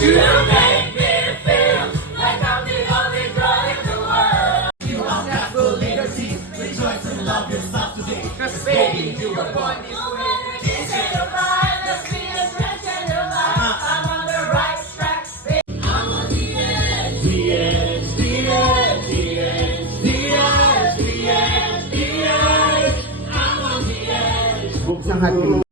You make me feel like I'm the only girl in the world. You want that full liberty, rejoice and love yourself today. Cause baby, you were born this way. This ain't a lie, let's be a transgender life. I'm on the right track, baby. I'm on the edge. The edge, the edge, the edge, the edge, the edge, the edge. I'm on the edge.